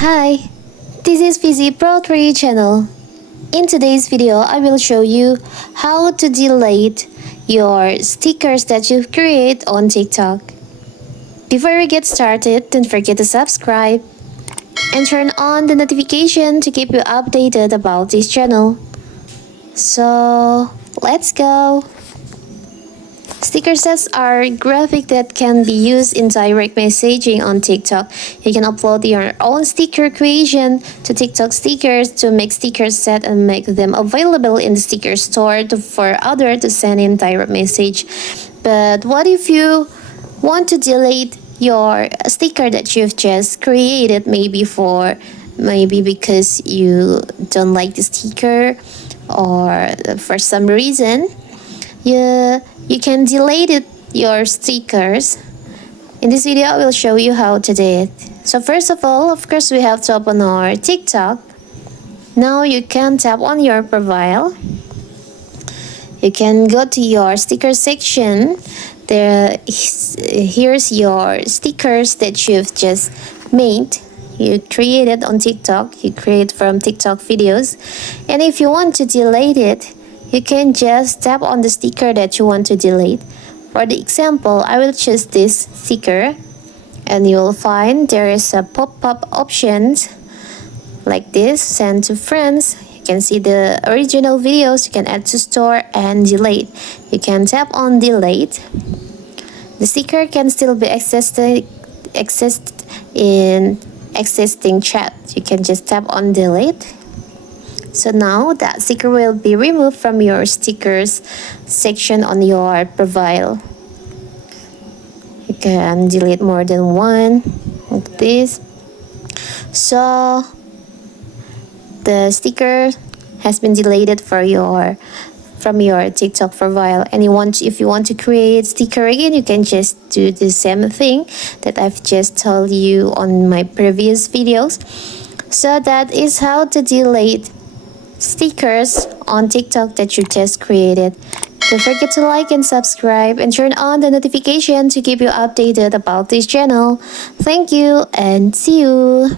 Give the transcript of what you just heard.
Hi, this is Fizzy Pro 3 channel. In today's video, I will show you how to delete your stickers that you've created on TikTok. Before we get started, don't forget to subscribe and turn on the notification to keep you updated about this channel. So, let's go! Sticker sets are graphic that can be used in direct messaging on TikTok. You can upload your own sticker creation to TikTok stickers to make sticker set and make them available in the sticker store for others to send in direct message. But what if you want to delete your sticker that you've just created, maybe because you don't like the sticker or for some reason? You can delete your stickers. In this video, I will show you how to do it. So first of all, of course, we have to open our TikTok. Now you can tap on your profile. You can go to your sticker section. Here's your stickers that you've just made. You created on TikTok. You create from TikTok videos. And if you want to delete it, you can just tap on the sticker that you want to delete. For the example, I will choose this sticker, and you will find there is a pop-up options like this, send to friends. You can see the original videos. You can add to store and delete. You can tap on delete. The sticker can still be accessed in existing chat. You can just tap on delete. So now that sticker will be removed from your stickers section on your profile. You can delete more than one, like this. So the sticker has been deleted from your TikTok profile. And if you want to create sticker again, you can just do the same thing that I've just told you on my previous videos. So that is how to delete stickers on TikTok that you just created. Don't forget to like and subscribe and turn on the notification to keep you updated about this channel. Thank you and see you!